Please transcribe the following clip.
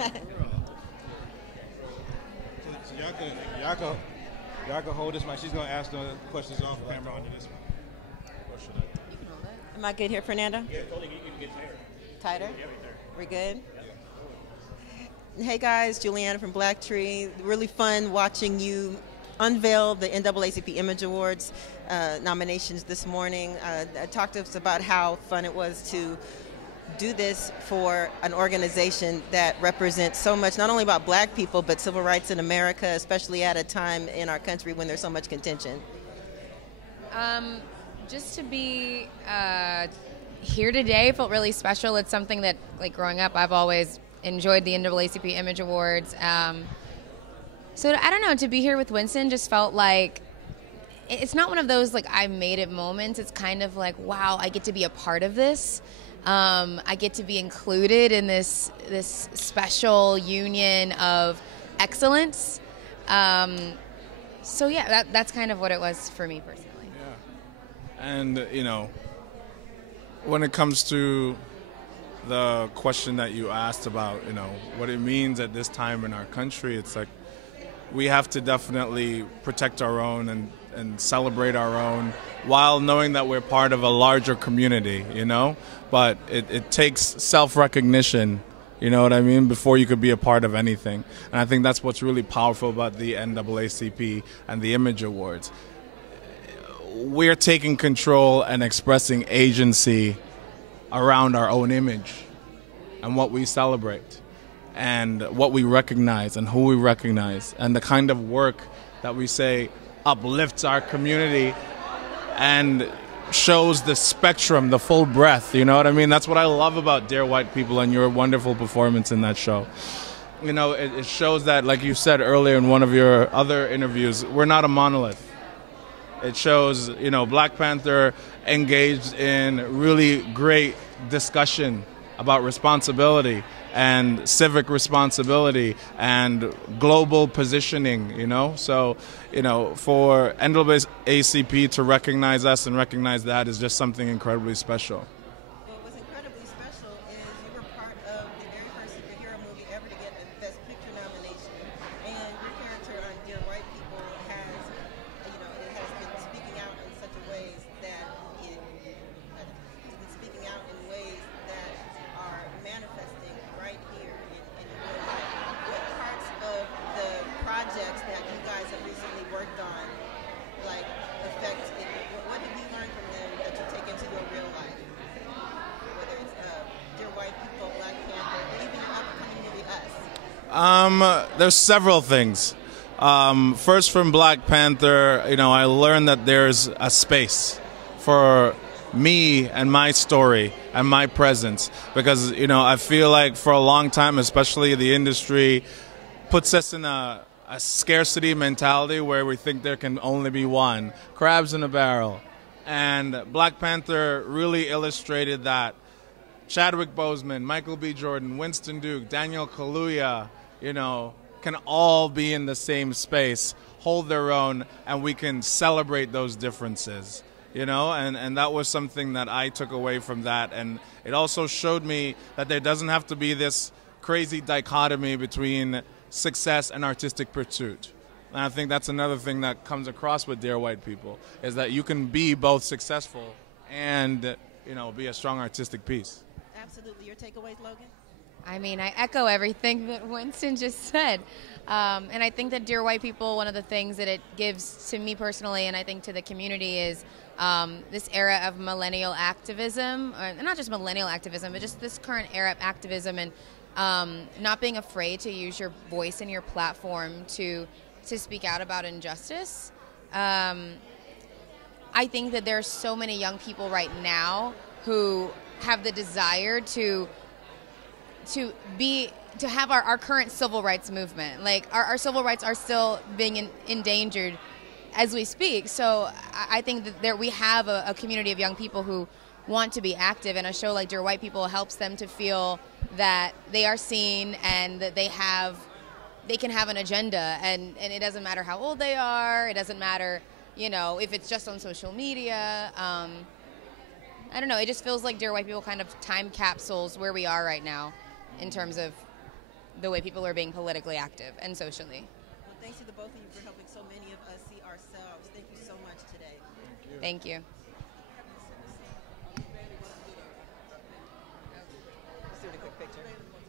So y'all can hold this mic. She's gonna ask the questions off camera under this one. Or should I? You can hold it. Am I good here, Fernando? Yeah, totally. You can get tighter. Tighter? Yeah, right there. We're good? Hey guys, Juliana from BLACKTREE. Really fun watching you unveil the NAACP Image Awards nominations this morning. Talk to us about how fun it was to do this for an organization that represents so much, not only about black people, but civil rights in America, especially at a time in our country when there's so much contention. Just to be here today felt really special. It's something that, like, growing up, I've always enjoyed the NAACP Image Awards. So I don't know, to be here with Winston just felt like, it's not one of those, like, I made it moments. It's kind of like, wow, I get to be a part of this. I get to be included in this special union of excellence. So yeah, that's kind of what it was for me personally. Yeah. And, you know, when it comes to the question that you asked about, you know, what it means at this time in our country, it's like we have to definitely protect our own and celebrate our own while knowing that we're part of a larger community, you know? But it takes self-recognition, you know what I mean, before you could be a part of anything. And I think that's what's really powerful about the NAACP and the Image Awards. We're taking control and expressing agency around our own image and what we celebrate and what we recognize and who we recognize and the kind of work that we say uplifts our community and shows the spectrum, the full breadth, you know what I mean? That's what I love about Dear White People and your wonderful performance in that show. You know, it shows that, like you said earlier in one of your other interviews, we're not a monolith. It shows, you know, Black Panther engaged in really great discussion about responsibility and civic responsibility and global positioning, you know? So, you know, for NAACP to recognize us and recognize that is just something incredibly special. Well, what's incredibly special is you were part of the very first superhero movie ever to get a Best Picture nomination. And your character on Dear White People has, you know, it has been speaking out in such a ways that are manifesting right here in real life. What parts of the projects that you guys have recently worked on, like, affect it? What have you learned from them that you take into your real life? Whether it's Dear White People, Black Panther, or even your upcoming movie, Us. There's several things. First, from Black Panther, you know, I learned that there's a space for me and my story and my presence, because, you know, I feel like for a long time, especially the industry puts us in a scarcity mentality where we think there can only be one, crabs in a barrel. And Black Panther really illustrated that. Chadwick Boseman, Michael B. Jordan, Winston Duke, Daniel Kaluuya, you know, can all be in the same space, hold their own, and we can celebrate those differences. You know, and that was something that I took away from that. And it also showed me that there doesn't have to be this crazy dichotomy between success and artistic pursuit. And I think that's another thing that comes across with Dear White People, is that you can be both successful and, you know, be a strong artistic piece. Absolutely. Your takeaways, Logan? I mean, I echo everything that Winston just said. And I think that Dear White People, one of the things that it gives to me personally, and I think to the community, is this era of millennial activism, or not just millennial activism, but just this current era of activism, and not being afraid to use your voice and your platform to speak out about injustice. I think that there are so many young people right now who have the desire to have our current civil rights movement. Like, our civil rights are still being endangered as we speak. So I think that we have a community of young people who want to be active, and a show like Dear White People helps them to feel that they are seen and that they can have an agenda, and it doesn't matter how old they are. It doesn't matter, you know, if it's just on social media. I don't know. It just feels like Dear White People kind of time capsules where we are right now in terms of the way people are being politically active and socially. Well, thanks to the both of you for helping so many of us see ourselves. Thank you so much today. Thank you. Let's do a quick picture.